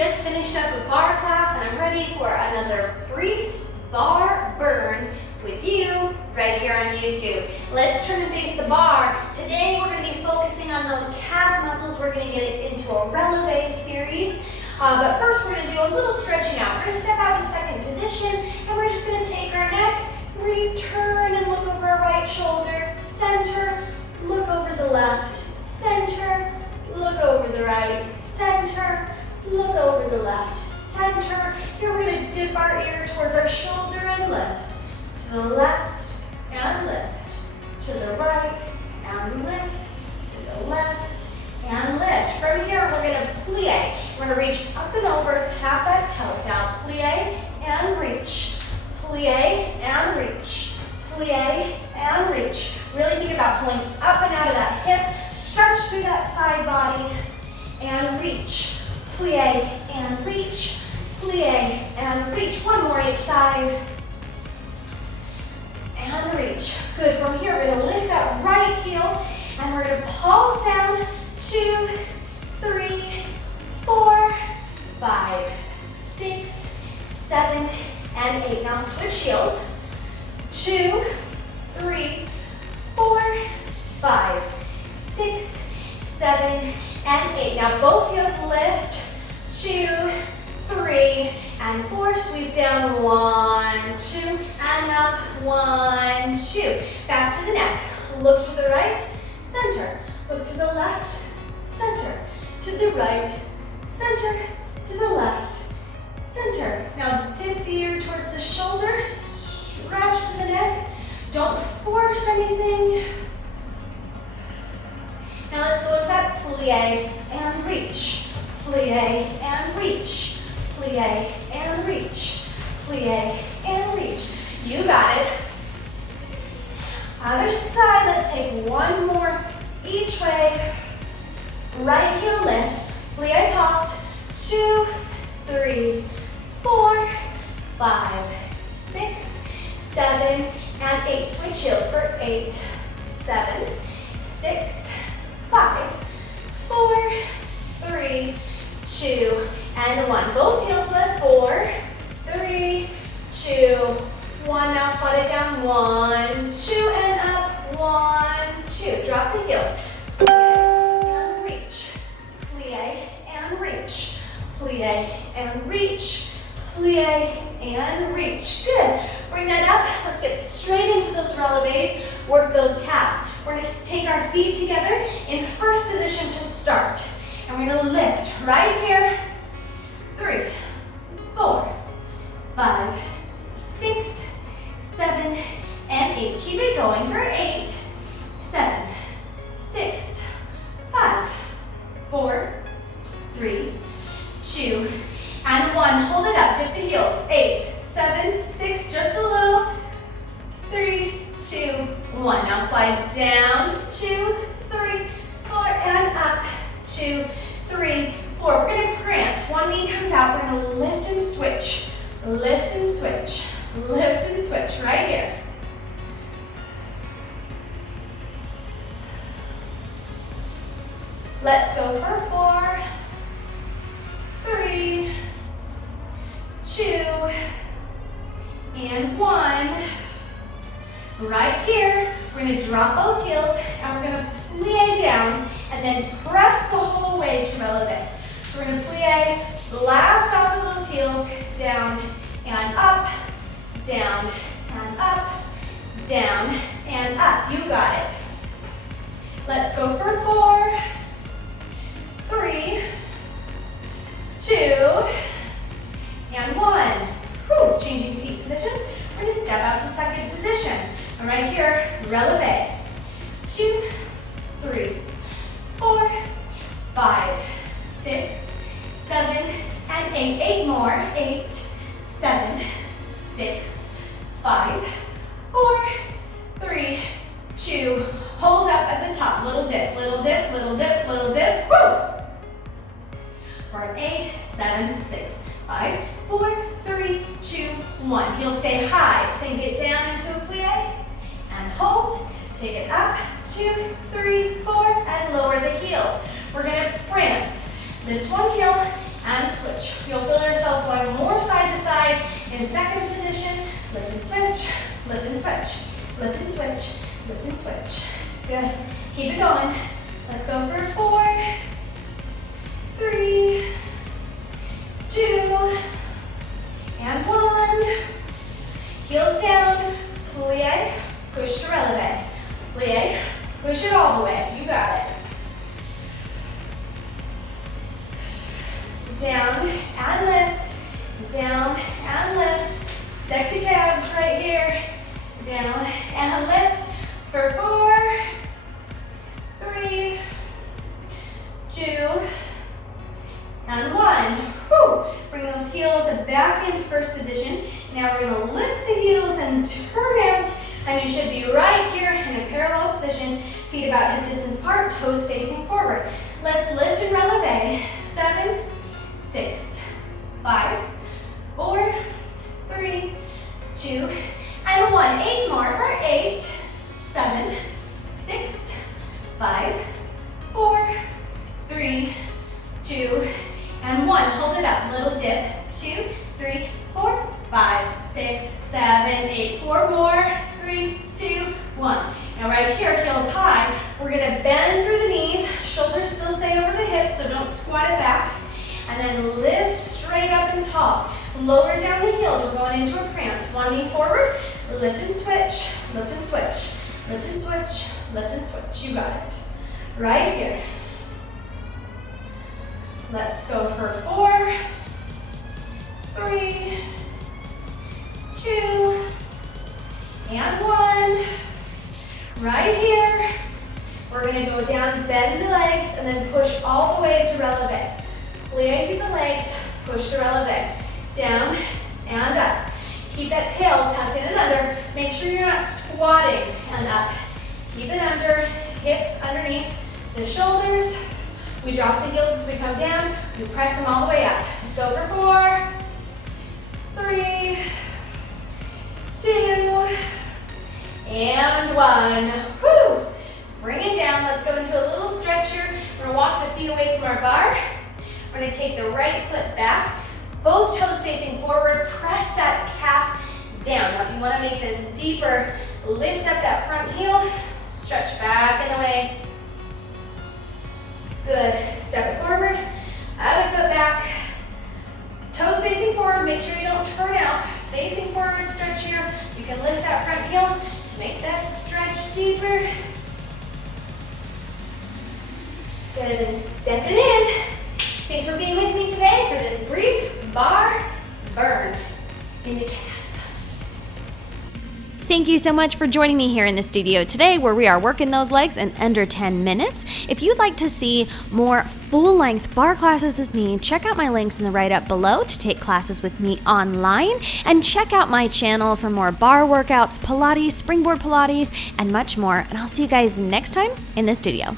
just finished up a bar class and I'm ready for another brief bar burn with you right here on YouTube. Let's turn and face the bar. Today we're going to be focusing on those calf muscles. We're going to get it into a Releve series. But first we're going to do a little stretching out. We're going to step out to second position and we're just going to take our neck, return and look over our right shoulder, center, look over the left, center, look over the right, center, look over the left, center. Here we're going to dip our ear towards our shoulder and lift. To the left and lift. To the right and lift. To the left and lift. From here we're going to plie. We're going to reach up and over, tap that toe. Now plie and reach. Plie and reach. Plie and reach. Really think about pulling up and out of that hip. Stretch through that side body and reach. Plie and reach. Plie and reach. One more each side. And reach. Good. From here, we're going to lift that right heel and we're going to pulse down. 2, 3, 4, 5, 6, 7, and 8. Now switch heels. 2, 3, 4, 5, 6, 7, and 8. Now both heels lift. 2, 3, and 4. Sweep down. 1, 2, and up. 1, 2. Back to the neck. Look to the right, center. Look to the left, center. To the right, center. To the left, center. Now dip the ear towards the shoulder. Stretch to the neck. Don't force anything. Now let's go to that plie and reach. Plie and reach. Plie and reach. Plie and reach. You got it. Other side, let's take one more each way. Right heel lifts. Plie pulse. 2, 3, 4, 5, 6, 7, and 8. Switch heels for 8, 7, 6, 5, 4, 3, 2, and 1. Both heels lift. 4, 3, 2, 1. Now slide it down. 1, 2, and up. 1, 2. Drop the heels. Plie and reach. Plie and reach. Plie and reach. Plie and reach. Good. Bring that up. Let's get straight into those releves. Work those calves. We're going to take our feet together in first position to start. And we're going to lift right here. 3, 4, 5, 6, 7, and 8. Keep it going for 8, 7, 6, 5, 4, 3, 2, and 1. Hold it up. Dip the heels. 8, 7, 6, just a little. 3, 2, 1. Now slide down. 2, 3, 4, and up. 2, 3, 4. We're going to prance. One knee comes out. We're going to lift and switch. Lift and switch. Lift and switch. Right here. Let's go for 4, 3, 2, and 1. Right here, we're going to drop both heels and we're going to plie down and then press the whole way to releve. So we're going to plie, blast off of those heels, down and up, down and up, down and up. You got it. Let's go for 4, 3, 2, and 1. Whew. Changing feet positions. We're going to step out to second position. And right here, releve. 2, 3, 4, 5, 6, 7, and 8. 8 more. 8, 7, 6, 5, 4, 3, 2. Hold up at the top. Little dip, little dip, little dip, little dip. Woo! For 8, 7, 6, 5, 4, 3, 2, 1. Heels stay high. Sink it down into a plie and hold. Take it up. 2, 3, 4, and lower the heels. We're going to prance. Lift one heel and switch. You'll feel yourself going more side to side in second position. Lift and switch, lift and switch, lift and switch, lift and switch. Good. Keep it going. Let's go for 4, 3, 2, and 1. Heels down, plie, push to releve. Plie, push it all the way. You got it. Down and lift, down and lift. Sexy calves right here. Down and lift for 4, 3, 2, and 1. Whew. Bring those heels back into first position. Now we're going to lift the heels and turn out, and you should be right here in a parallel position, feet about hip distance apart, toes facing forward. Let's lift and releve. 7, 6, 5, 4, 3, 2, and 1. 8 more for 8, 7, 6, 5, 4, 3, 2, and 1. Hold it up. Little dip. 2, 3, 4, 5, 6, 7, 8. 4 more. 3, 2, 1. Now right here, heels high. We're going to bend through the knees. Shoulders still stay over the hips, so don't squat it back. And then lift straight up and tall. Lower down the heels. We're going into a prance. One knee forward. Lift and switch. Lift and switch. Lift and switch. Lift and switch. You got it. Right here. Let's go for 4, 3, 2, and 1. Right here. We're going to go down, bend the legs, and then push all the way to releve. Plie through the legs, push to releve. Down and up. Keep that tail tucked in and under. Make sure you're not squatting and up. Keep it under, hips underneath the shoulders. We drop the heels as we come down. We press them all the way up. Let's go for 4, 3, 2, and 1. Woo! Bring it down. Let's go into a little stretch here. We're going to walk the feet away from our bar. We're going to take the right foot back. Both toes facing forward. Press that calf down. Now if you want to make this deeper, lift up that front heel. Stretch back and away. Good. Step it forward. Other foot back. Toes facing forward. Make sure you don't turn out. Facing forward, stretch here. You can lift that front heel to make that stretch deeper. Good. And step it in. Thanks for being with me today for this brief bar burn in the calf. Thank you so much for joining me here in the studio today where we are working those legs in under 10 minutes. If you'd like to see more full-length bar classes with me, check out my links in the write-up below to take classes with me online, and check out my channel for more bar workouts, Pilates, springboard Pilates, and much more. And I'll see you guys next time in the studio.